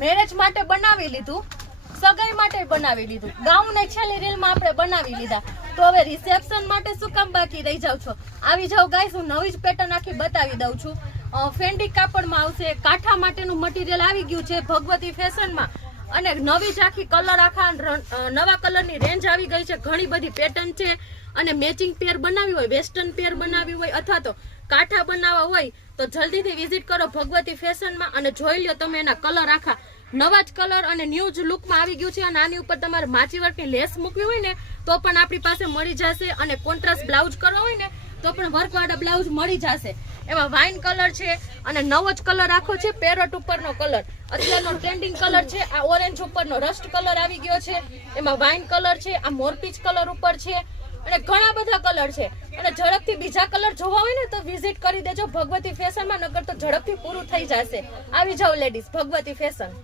Marriage માટે બનાવી લીધું, સગાઈ માટે બનાવી લીધું, ગાઉન ને છેલ્લી રીલમાં આપણે બનાવી લીધા, તો હવે રિસેપ્શન માટે શું કામ બાકી રહી જાવ છો? આવી જાવ ગાઈસ, હું નવી જ પેટર્ન આખી બતાવી દઉં છું. ફેન્ડી કાપડમાં આવશે, કાંઠા માટેનું મટીરિયલ આવી ગયું છે ભગવતી ફેશનમાં, અને નવી જ આખી કલર આખા નવા કલરની રેન્જ આવી ગઈ છે. ઘણી બધી પેટર્ન છે, અને મેચિંગ પેર બનાવી હોય, વેસ્ટર્ન પેર બનાવી હોય, અથવા તો કાંઠા બનાવવા હોય તો જલ્દીથી વિઝિટ કરો ભગવતી ફેશનમાં અને જોઈ લો તમે એના કલર આખા નવા જ કલર અને ન્યૂ જ લુકમાં આવી ગયું છે. અને આની ઉપર તમારે માચી વર્કની લેસ મૂકવી હોય ને તો પણ આપણી પાસે મળી જશે, અને કોન્ટ્રાસ્ટ બ્લાઉઝ કરવો હોય ને તો પણ વર્કવાળા બ્લાઉઝ મળી જશે. એમાં વાઇન કલર છે, અને નવો જ કલર આખો છે, પેરોટ ઉપરનો કલર અત્યારનો ટ્રેન્ડિંગ કલર છે. આ ઓરેન્જ ઉપરનો રસ્ટ કલર આવી ગયો છે, એમાં વાઇન કલર છે, આ મોરપીચ કલર ઉપર છે, અને ઘણા બધા કલર છે. અને ઝડપથી બીજા કલર જોવા હોય ને તો વિઝિટ કરી દેજો ભગવતી ફેશનમાં, નકર તો ઝડપથી પૂરું થઈ જશે. આવી જાઓ લેડીઝ ભગવતી ફેશન.